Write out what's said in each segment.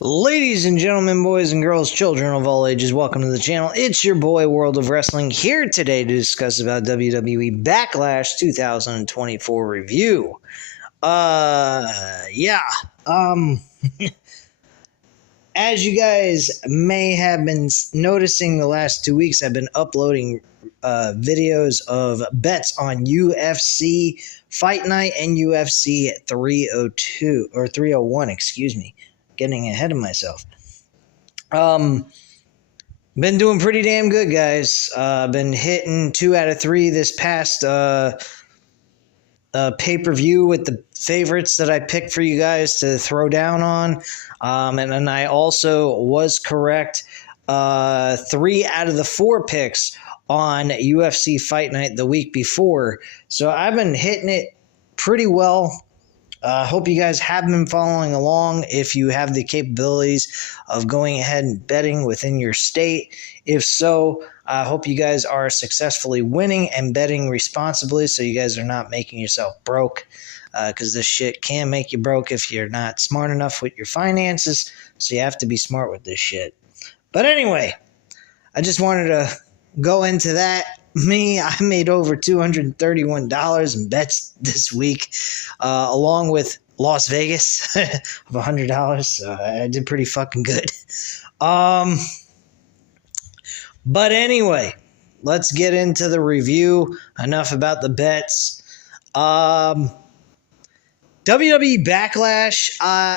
Ladies and gentlemen, boys and girls, children of all ages, welcome to the channel. It's your boy, World of Wrestling, here today to discuss about WWE Backlash 2024 review. Yeah. As you guys may have been noticing the last 2 weeks, I've been uploading videos of bets on UFC Fight Night and UFC 302 or 301, excuse me. Getting ahead of myself. Been doing pretty damn good, guys. Been hitting 2 out of 3 this past pay-per-view with the favorites that I picked for you guys to throw down on. And then I also was correct 3 out of the 4 picks on UFC Fight Night the week before. So I've been hitting it pretty well. Hope you guys have been following along if you have the capabilities of going ahead and betting within your state. If so, I hope you guys are successfully winning and betting responsibly so you guys are not making yourself broke, because this shit can make you broke if you're not smart enough with your finances, so you have to be smart with this shit. But anyway, I just wanted to go into that. I made over $231 in bets this week, along with Las Vegas of $100. So I did pretty fucking good. But anyway, let's get into the review. Enough about the bets. WWE Backlash.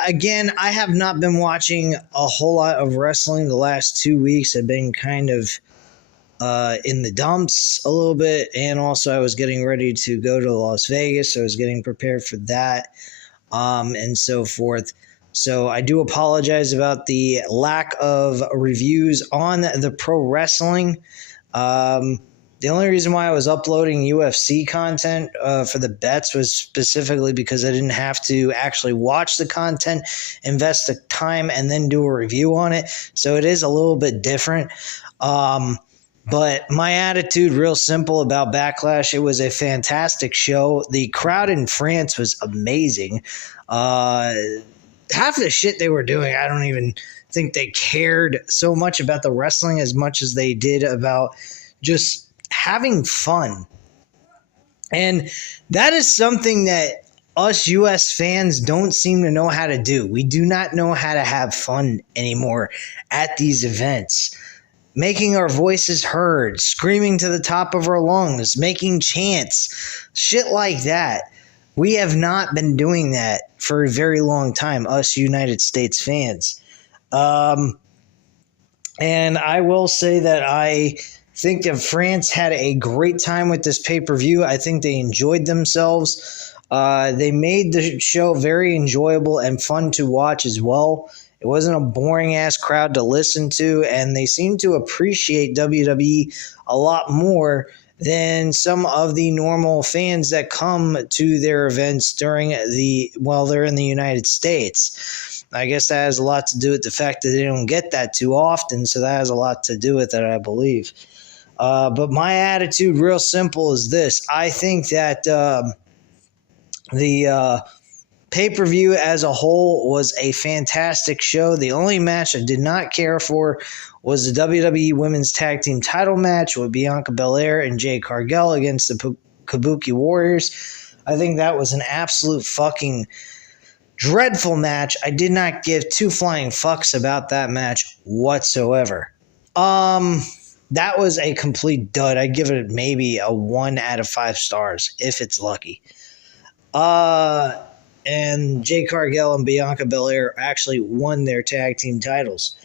Again, I have not been watching a whole lot of wrestling the last 2 weeks. I've been kind of in the dumps a little bit, and also I was getting ready to go to Las Vegas, so I was getting prepared for that, and so forth. So I do apologize about the lack of reviews on the pro wrestling. The only reason why I was uploading UFC content for the bets was specifically because I didn't have to actually watch the content, invest the time, and then do a review on it. So it is a little bit different. But my attitude, real simple about Backlash, it was a fantastic show. The crowd in France was amazing. Half the shit they were doing, I don't even think they cared so much about the wrestling as much as they did about just having fun. And that is something that us US fans don't seem to know how to do. We do not know how to have fun anymore at these events. Making our voices heard, screaming to the top of our lungs, making chants, shit like that. We have not been doing that for a very long time, us United States fans. And I will say that I think that France had a great time with this pay-per-view. I think they enjoyed themselves. They made the show very enjoyable and fun to watch as well. It wasn't a boring-ass crowd to listen to, and they seemed to appreciate WWE a lot more than some of the normal fans that come to their events while they're in the United States. I guess that has a lot to do with the fact that they don't get that too often, so that has a lot to do with it, I believe. But my attitude, real simple, is this. I think that the pay-per-view as a whole was a fantastic show. The only match I did not care for was the WWE Women's Tag Team title match with Bianca Belair and Jade Cargill against the Kabuki Warriors. I think that was an absolute fucking dreadful match. I did not give 2 flying fucks about that match whatsoever. That was a complete dud. I'd give it maybe a 1 out of 5 stars if it's lucky. And Jade Cargill and Bianca Belair actually won their tag team titles.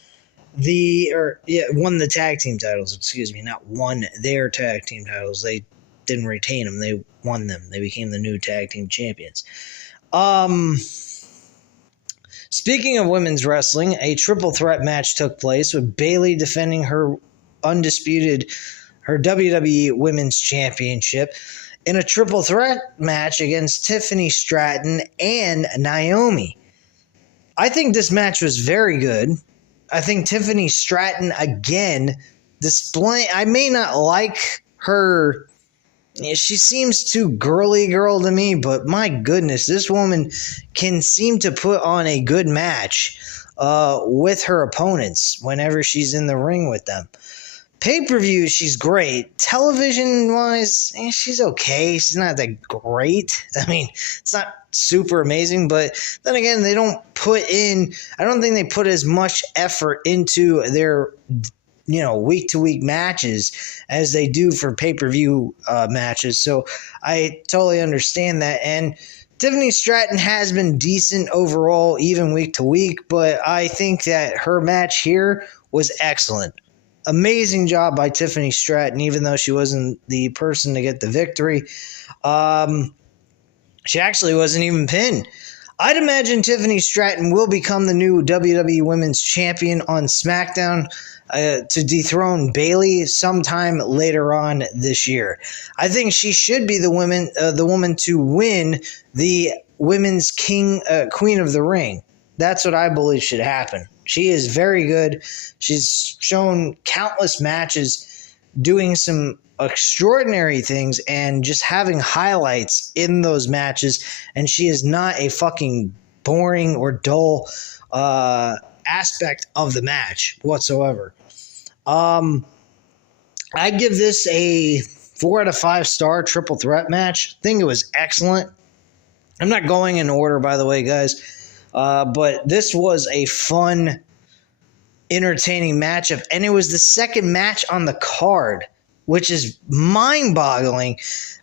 Won the tag team titles, excuse me, not won their tag team titles. They didn't retain them, they won them. They became the new tag team champions. Speaking of women's wrestling, a triple threat match took place with Bayley defending her WWE Women's Championship in a triple threat match against Tiffany Stratton and Naomi. I think this match was very good. I think Tiffany Stratton, again, I may not like her. She seems too girly girl to me, but my goodness, this woman can seem to put on a good match. with her opponents whenever she's in the ring with them. Pay-per-view, she's great. Television-wise, she's okay. She's not that great. I mean, it's not super amazing, but then again, they don't put in... I don't think they put as much effort into their, week-to-week matches as they do for pay-per-view matches. So I totally understand that. And Tiffany Stratton has been decent overall, even week-to-week, but I think that her match here was excellent. Amazing job by Tiffany Stratton, even though she wasn't the person to get the victory. She actually wasn't even pinned. I'd imagine Tiffany Stratton will become the new WWE Women's Champion on SmackDown to dethrone Bayley sometime later on this year. I think she should be the woman to win the Women's Queen of the Ring. That's what I believe should happen. She is very good. She's shown countless matches doing some extraordinary things and just having highlights in those matches. And she is not a fucking boring or dull aspect of the match whatsoever. I give this a 4 out of 5 star triple threat match. I think it was excellent. I'm not going in order, by the way, guys. But this was a fun, entertaining matchup. And it was the second match on the card, which is mind-boggling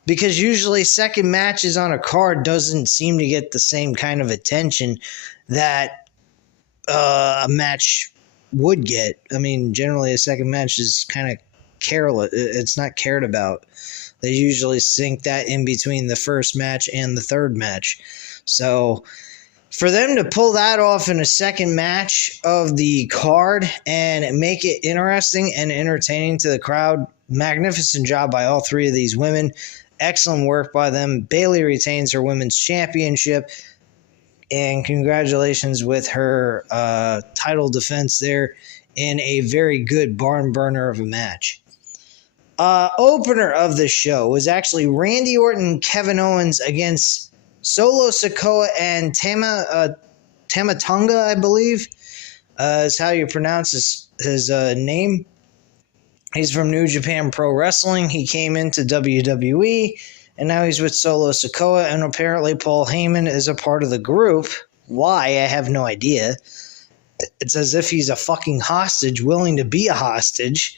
because usually second matches on a card doesn't seem to get the same kind of attention that a match would get. I mean, generally a second match is kind of careless. It's not cared about. They usually sync that in between the first match and the third match. So for them to pull that off in a second match of the card and make it interesting and entertaining to the crowd, magnificent job by all three of these women. Excellent work by them. Bayley retains her women's championship, and congratulations with her title defense there in a very good barn burner of a match. Opener of the show was actually Randy Orton and Kevin Owens against Solo Sikoa and Tamatonga, I believe, is how you pronounce his name. He's from New Japan Pro Wrestling. He came into WWE, and now he's with Solo Sikoa, and apparently Paul Heyman is a part of the group. Why? I have no idea. It's as if he's a fucking hostage willing to be a hostage.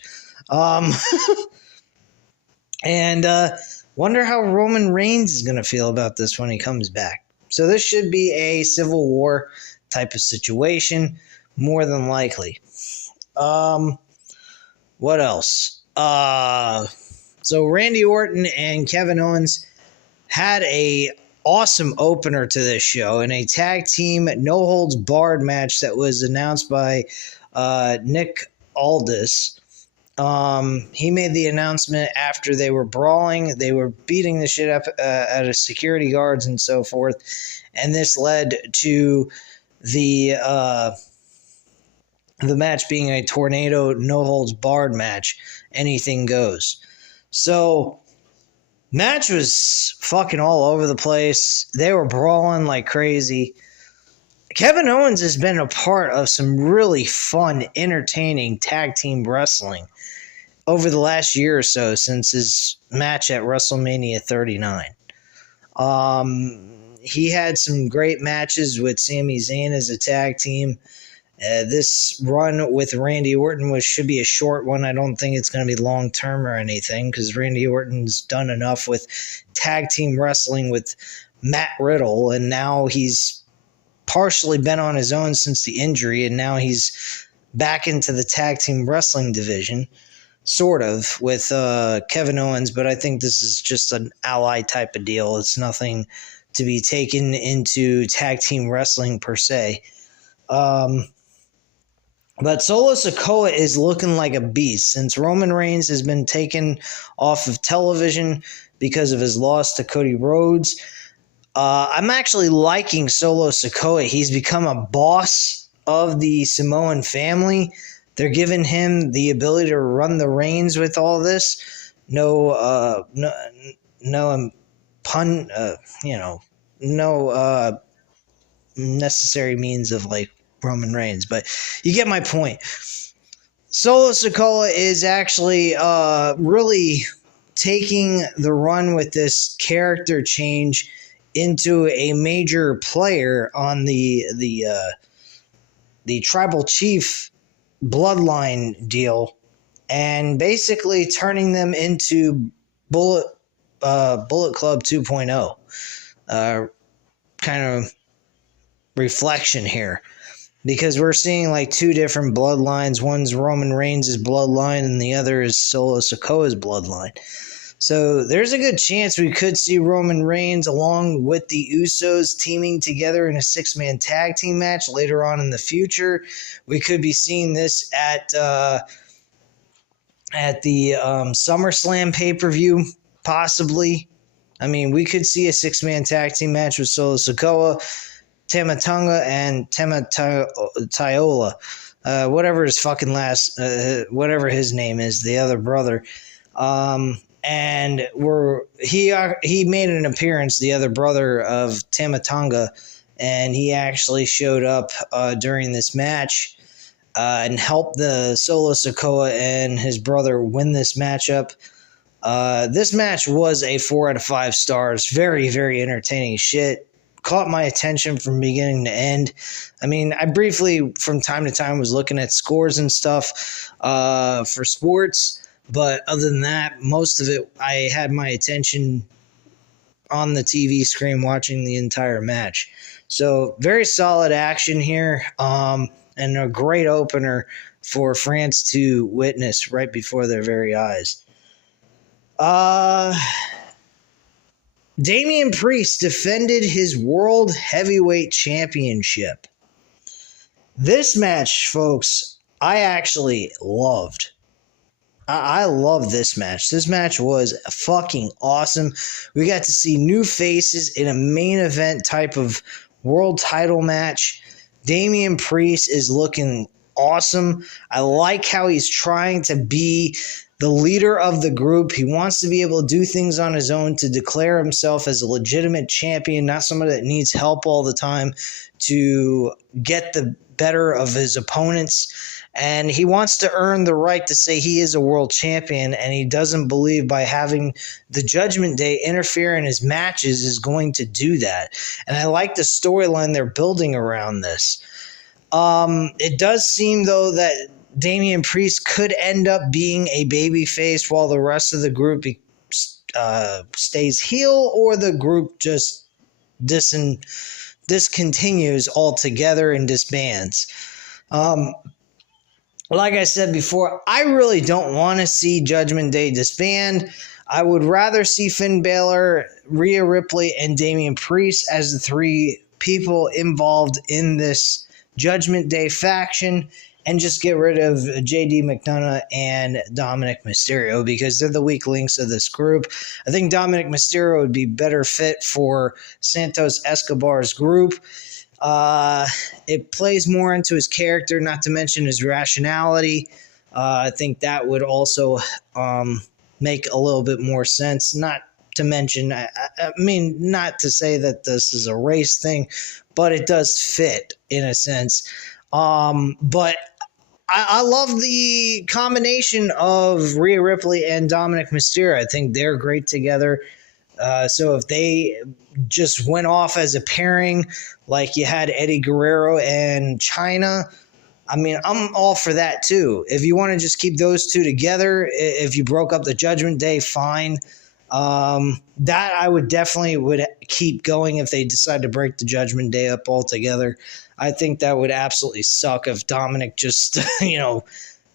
And wonder how Roman Reigns is going to feel about this when he comes back. So this should be a Civil War type of situation, more than likely. What else? So Randy Orton and Kevin Owens had a awesome opener to this show in a tag team no-holds-barred match that was announced by Nick Aldis. He made the announcement after they were brawling. They were beating the shit up out of security guards and so forth. And this led to the match being a tornado, no-holds-barred match. Anything goes. So, match was fucking all over the place. They were brawling like crazy. Kevin Owens has been a part of some really fun, entertaining tag team wrestling over the last year or so since his match at WrestleMania 39. He had some great matches with Sami Zayn as a tag team. This run with Randy Orton should be a short one. I don't think it's going to be long-term or anything because Randy Orton's done enough with tag team wrestling with Matt Riddle, and now he's partially been on his own since the injury, and now he's back into the tag team wrestling division, sort of, with Kevin Owens, but I think this is just an ally type of deal. It's nothing to be taken into tag team wrestling per se. But Solo Sikoa is looking like a beast since Roman Reigns has been taken off of television because of his loss to Cody Rhodes. I'm actually liking Solo Sikoa. He's become a boss of the Samoan family. They're giving him the ability to run the reins with all this. No necessary means of like Roman Reigns, but you get my point. Solo Sikoa is actually really taking the run with this character change into a major player on the tribal chief bloodline deal, and basically turning them into Bullet Club 2.0 kind of reflection here. Because we're seeing like two different bloodlines. One's Roman Reigns' bloodline and the other is Solo Sikoa's bloodline. So there's a good chance we could see Roman Reigns along with the Usos teaming together in a 6-man tag team match later on in the future. We could be seeing this at the SummerSlam pay-per-view, possibly. I mean, we could see a 6-man tag team match with Solo Sikoa, Tama Tonga, and Tama Taiola, whatever his fucking whatever his name is, the other brother. And he made an appearance, the other brother of Tama Tonga, and he actually showed up during this match and helped the Solo Sikoa and his brother win this matchup. This match was a 4 out of 5 stars. Very, very entertaining shit. Caught my attention from beginning to end. I mean, I briefly, from time to time, was looking at scores and stuff for sports. But other than that, most of it, I had my attention on the TV screen watching the entire match. So, very solid action here. And a great opener for France to witness right before their very eyes. Damian Priest defended his World Heavyweight Championship. This match, folks, I actually loved. I love this match. This match was fucking awesome. We got to see new faces in a main event type of world title match. Damian Priest is looking awesome. I like how he's trying to be the leader of the group. He wants to be able to do things on his own, to declare himself as a legitimate champion, not somebody that needs help all the time to get the better of his opponents. And he wants to earn the right to say he is a world champion, and he doesn't believe by having the Judgment Day interfere in his matches is going to do that. And I like the storyline they're building around this. It does seem, though, that Damian Priest could end up being a babyface while the rest of the group stays heel, or the group just discontinues altogether and disbands. Like I said before, I really don't want to see Judgment Day disband. I would rather see Finn Balor, Rhea Ripley, and Damian Priest as the 3 people involved in this Judgment Day faction, and just get rid of JD McDonough and Dominic Mysterio, because they're the weak links of this group. I think Dominic Mysterio would be better fit for Santos Escobar's group. It plays more into his character, not to mention his rationality. I think that would also make a little bit more sense. Not to mention, I mean, not to say that this is a race thing, but it does fit in a sense. But I love the combination of Rhea Ripley and Dominic Mysterio. I think they're great together. So if they just went off as a pairing, like you had Eddie Guerrero and Chyna, I mean, I'm all for that too. If you want to just keep those two together, if you broke up the Judgment Day, fine. That I would definitely keep going if they decide to break the Judgment Day up altogether. I think that would absolutely suck if Dominic just,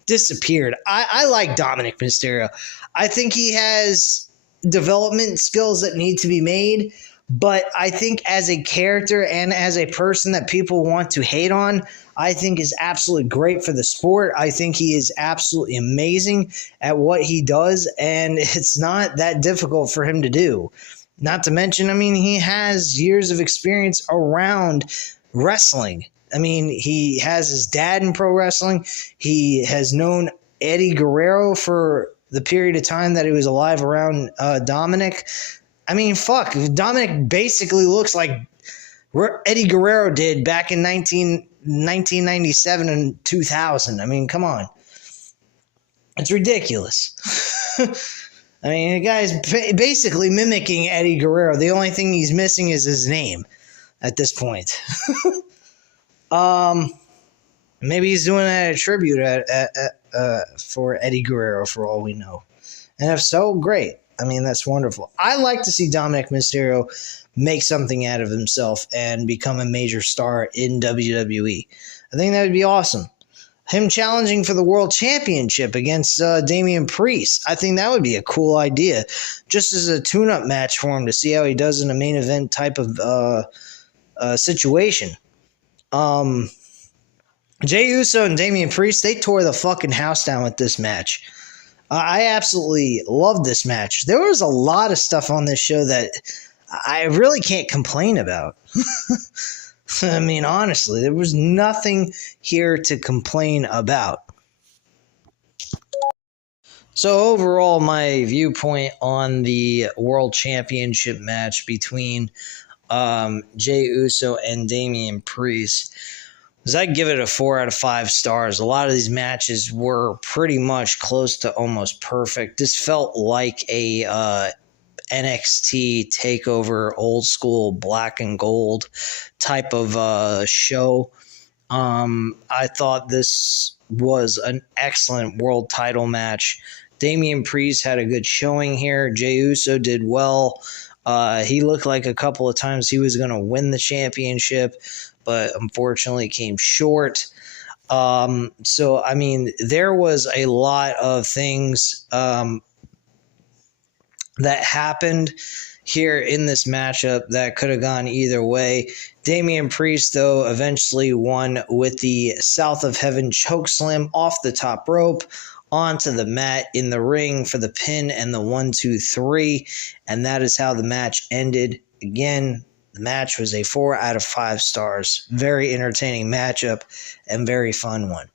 disappeared. I like Dominic Mysterio. I think he has development skills that need to be made, but I think as a character and as a person that people want to hate on, I think is absolutely great for the sport. I think he is absolutely amazing at what he does, and it's not that difficult for him to do. Not to mention, I mean, he has years of experience around wrestling. I mean, he has his dad in pro wrestling. He has known Eddie Guerrero for the period of time that he was alive around Dominic. I mean, fuck, Dominic basically looks like Eddie Guerrero did back in 1997 and 2000. I mean, come on. It's ridiculous. I mean, the guy's basically mimicking Eddie Guerrero. The only thing he's missing is his name at this point. Maybe he's doing a tribute for Eddie Guerrero, for all we know. And if so, great. I mean, that's wonderful. I like to see Dominic Mysterio make something out of himself and become a major star in WWE. I think that would be awesome. Him challenging for the world championship against Damian Priest. I think that would be a cool idea. Just as a tune-up match for him to see how he does in a main event type of situation. Jey Uso and Damian Priest, they tore the fucking house down with this match. I absolutely loved this match. There was a lot of stuff on this show that I really can't complain about. I mean, honestly, there was nothing here to complain about. So overall, my viewpoint on the World Championship match between Jey Uso and Damian Priest is I'd give it a 4 out of 5 stars. A lot of these matches were pretty much close to almost perfect. This felt like a NXT takeover, old school black and gold type of show. I thought this was an excellent world title match. Damian Priest had a good showing here. Jey Uso did well. He looked like a couple of times he was going to win the championship, but unfortunately came short. So, I mean, there was a lot of things that happened here in this matchup that could have gone either way. Damian Priest, though, eventually won with the South of Heaven chokeslam off the top rope onto the mat in the ring for the pin and the 1, 2, 3. And that is how the match ended. Again, the match was a 4 out of 5 stars. Very entertaining matchup and very fun one.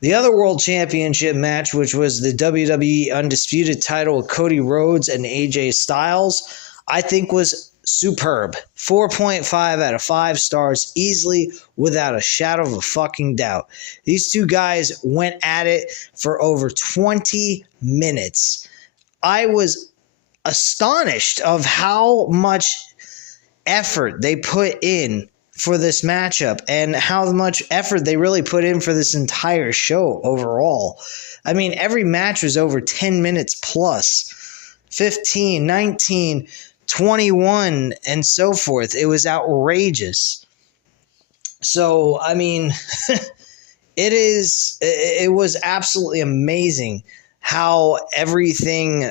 The other World Championship match, which was the WWE Undisputed title of Cody Rhodes and AJ Styles, I think was superb. 4.5 out of 5 stars easily, without a shadow of a fucking doubt. These two guys went at it for over 20 minutes. I was astonished of how much effort they put in for this matchup and how much effort they really put in for this entire show overall. I mean, every match was over 10 minutes plus, 15, 19, 21, and so forth. It was outrageous. So, I mean, it was absolutely amazing how everything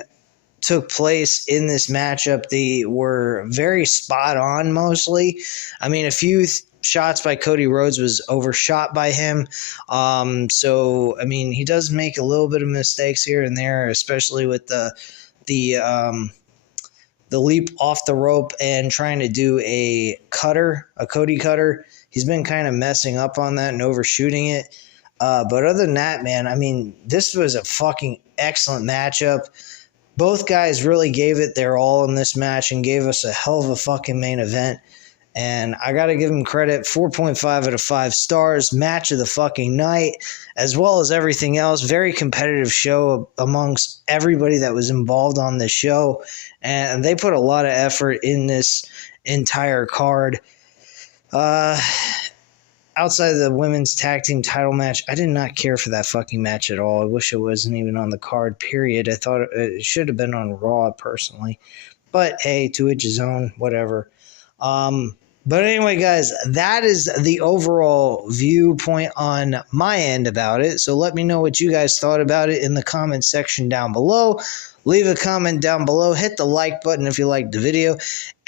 took place in this matchup. They were very spot on mostly. I mean, a few shots by Cody Rhodes was overshot by him. So, I mean, he does make a little bit of mistakes here and there, especially with the leap off the rope and trying to do a Cody cutter. He's been kind of messing up on that and overshooting it. But other than that, man, I mean, this was a fucking excellent matchup. Both guys really gave it their all in this match and gave us a hell of a fucking main event. And I got to give them credit. 4.5 out of 5 stars. Match of the fucking night, as well as everything else. Very competitive show amongst everybody that was involved on the show. And they put a lot of effort in this entire card. Outside of the women's tag team title match, I did not care for that fucking match at all. I wish it wasn't even on the card, period. I thought it should have been on Raw, personally. But hey, to each his own, whatever. But anyway, guys, that is the overall viewpoint on my end about it. So let me know what you guys thought about it in the comment section down below. Leave a comment down below. Hit the like button if you liked the video.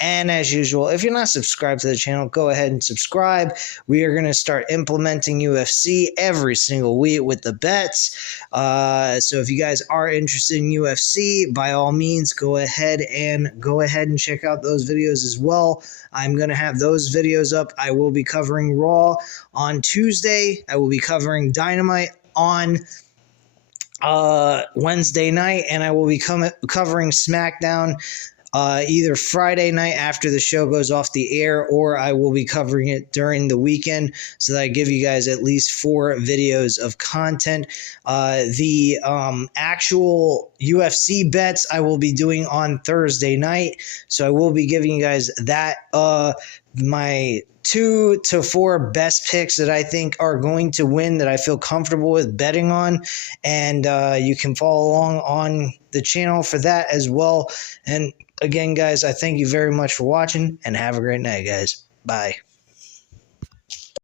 And as usual, if you're not subscribed to the channel, go ahead and subscribe. We are going to start implementing UFC every single week with the bets. So if you guys are interested in UFC, by all means, go ahead and check out those videos as well. I'm going to have those videos up. I will be covering Raw on Tuesday. I will be covering Dynamite on Wednesday night, and I will be covering SmackDown either Friday night after the show goes off the air, or I will be covering it during the weekend so that I give you guys at least 4 videos of content. The actual UFC bets I will be doing on Thursday night, so I will be giving you guys that my 2 to 4 best picks that I think are going to win, that I feel comfortable with betting on, and you can follow along on the channel for that as well. And again, guys, I thank you very much for watching, and have a great night, guys. Bye.